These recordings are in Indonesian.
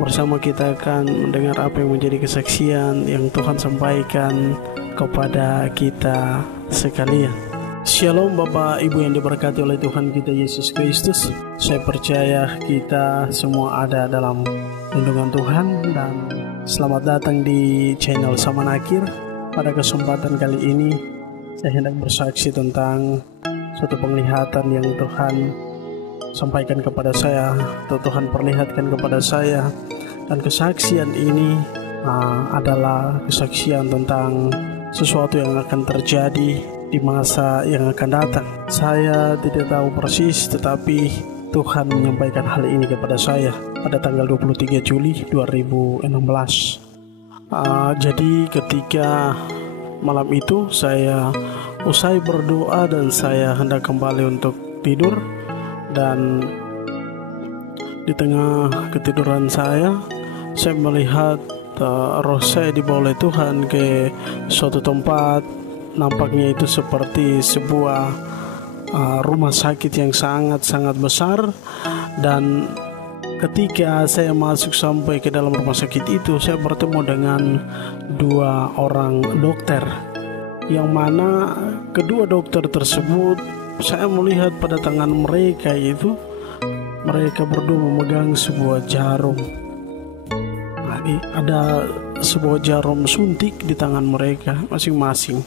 bersama kita akan mendengar apa yang menjadi kesaksian yang Tuhan sampaikan kepada kita sekalian. Shalom Bapak Ibu yang diberkati oleh Tuhan kita Yesus Kristus. Saya percaya kita semua ada dalam lindungan Tuhan, dan selamat datang di channel Samanakir. Pada kesempatan kali ini saya hendak bersaksi tentang suatu penglihatan yang Tuhan sampaikan kepada saya, atau Tuhan perlihatkan kepada saya. Dan kesaksian ini adalah kesaksian tentang sesuatu yang akan terjadi di masa yang akan datang. Saya tidak tahu persis, tetapi Tuhan menyampaikan hal ini kepada saya pada tanggal 23 Juli 2016. Jadi ketika malam itu saya usai berdoa dan saya hendak kembali untuk tidur, dan di tengah ketiduran saya melihat roh saya dibawa oleh Tuhan ke suatu tempat. Nampaknya itu seperti sebuah rumah sakit yang sangat-sangat besar. Dan ketika saya masuk sampai ke dalam rumah sakit itu, saya bertemu dengan dua orang dokter, yang mana kedua dokter tersebut saya melihat pada tangan mereka itu, mereka berdua memegang sebuah jarum. Ada sebuah jarum suntik di tangan mereka masing-masing.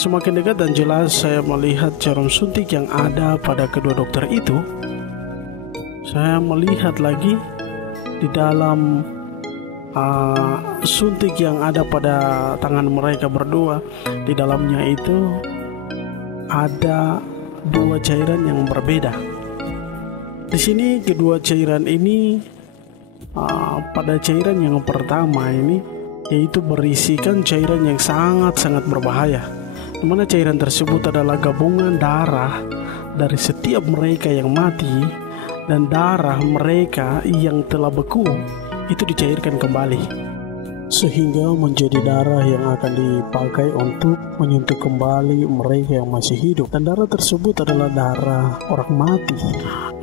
Semakin dekat dan jelas saya melihat jarum suntik yang ada pada kedua dokter itu. Saya melihat lagi di dalam suntik yang ada pada tangan mereka berdua, di dalamnya itu ada dua cairan yang berbeda. Di sini kedua cairan ini, pada cairan yang pertama ini, yaitu berisikan cairan yang sangat-sangat berbahaya, di mana cairan tersebut adalah gabungan darah dari setiap mereka yang mati dan darah mereka yang telah beku itu dicairkan kembali, sehingga menjadi darah yang akan dipakai untuk menyentuh kembali mereka yang masih hidup. Dan darah tersebut adalah darah orang mati.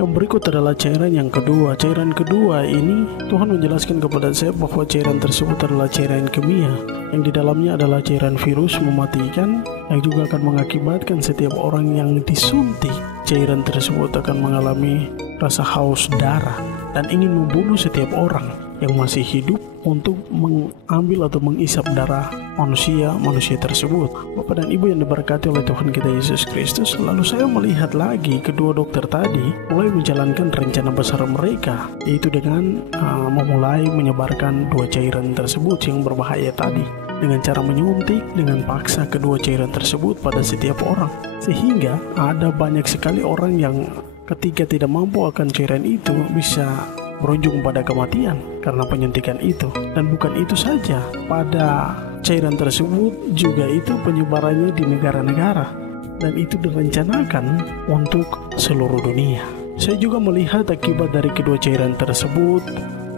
Yang berikut adalah cairan yang kedua. Cairan kedua ini Tuhan menjelaskan kepada saya bahwa cairan tersebut adalah cairan kimia, yang di dalamnya adalah cairan virus mematikan, yang juga akan mengakibatkan setiap orang yang disuntik cairan tersebut akan mengalami rasa haus darah dan ingin membunuh setiap orang yang masih hidup untuk mengambil atau mengisap darah manusia tersebut. Bapak dan Ibu yang diberkati oleh Tuhan kita Yesus Kristus, lalu saya melihat lagi kedua dokter tadi mulai menjalankan rencana besar mereka, yaitu dengan memulai menyebarkan dua cairan tersebut yang berbahaya tadi, dengan cara menyuntik dengan paksa kedua cairan tersebut pada setiap orang, sehingga ada banyak sekali orang yang ketika tidak mampu akan cairan itu bisa berujung pada kematian karena penyuntikan itu. Dan bukan itu saja, pada cairan tersebut juga itu penyebarannya di negara-negara, dan itu direncanakan untuk seluruh dunia. Saya juga melihat akibat dari kedua cairan tersebut,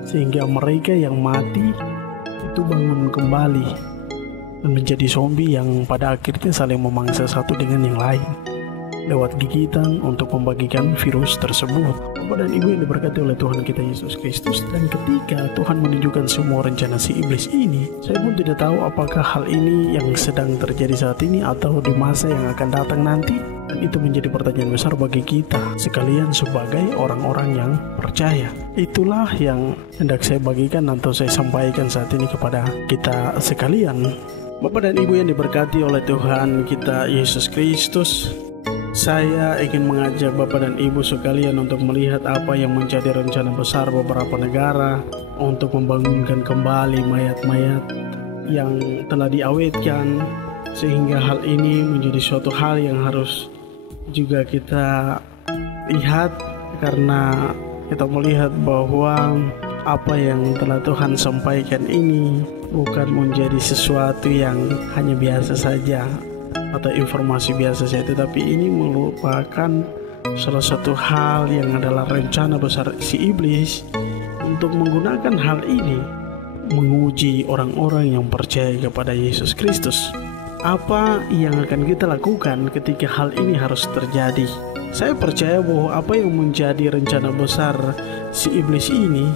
sehingga mereka yang mati itu bangun kembali dan menjadi zombie yang pada akhirnya saling memangsa satu dengan yang lain lewat gigitan untuk membagikan virus tersebut. Bapak dan Ibu yang diberkati oleh Tuhan kita Yesus Kristus. Dan ketika Tuhan menunjukkan semua rencana si iblis ini, saya pun tidak tahu apakah hal ini yang sedang terjadi saat ini atau di masa yang akan datang nanti. Dan itu menjadi pertanyaan besar bagi kita sekalian sebagai orang-orang yang percaya. Itulah yang hendak saya bagikan atau saya sampaikan saat ini kepada kita sekalian. Bapak dan Ibu yang diberkati oleh Tuhan kita Yesus Kristus, saya ingin mengajak Bapak dan Ibu sekalian untuk melihat apa yang menjadi rencana besar beberapa negara untuk membangunkan kembali mayat-mayat yang telah diawetkan, sehingga hal ini menjadi suatu hal yang harus juga kita lihat, karena kita melihat bahwa apa yang telah Tuhan sampaikan ini bukan menjadi sesuatu yang hanya biasa saja atau informasi biasa saja, tetapi ini merupakan salah satu hal yang adalah rencana besar si iblis untuk menggunakan hal ini menguji orang-orang yang percaya kepada Yesus Kristus. Apa yang akan kita lakukan ketika hal ini harus terjadi? Saya percaya bahwa apa yang menjadi rencana besar si iblis ini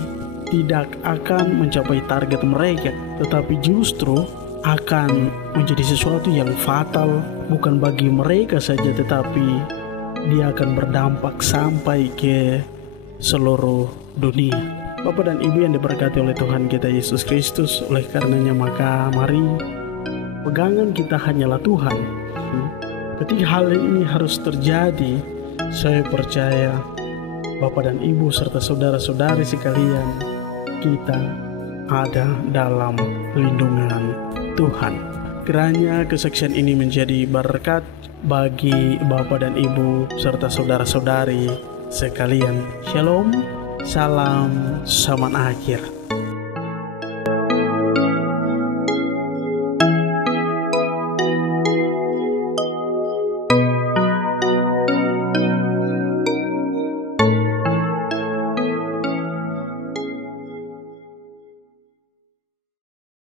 tidak akan mencapai target mereka, tetapi justru akan menjadi sesuatu yang fatal, bukan bagi mereka saja, tetapi dia akan berdampak sampai ke seluruh dunia. Bapak dan Ibu yang diberkati oleh Tuhan kita Yesus Kristus, oleh karenanya maka mari pegangan kita hanyalah Tuhan. Ketika hal ini harus terjadi, saya percaya Bapak dan Ibu serta saudara-saudari sekalian, kita ada dalam lindungan Tuhan. Kiranya kesaksian ini menjadi berkat bagi Bapak dan Ibu serta saudara-saudari sekalian. Shalom, salam zaman akhir.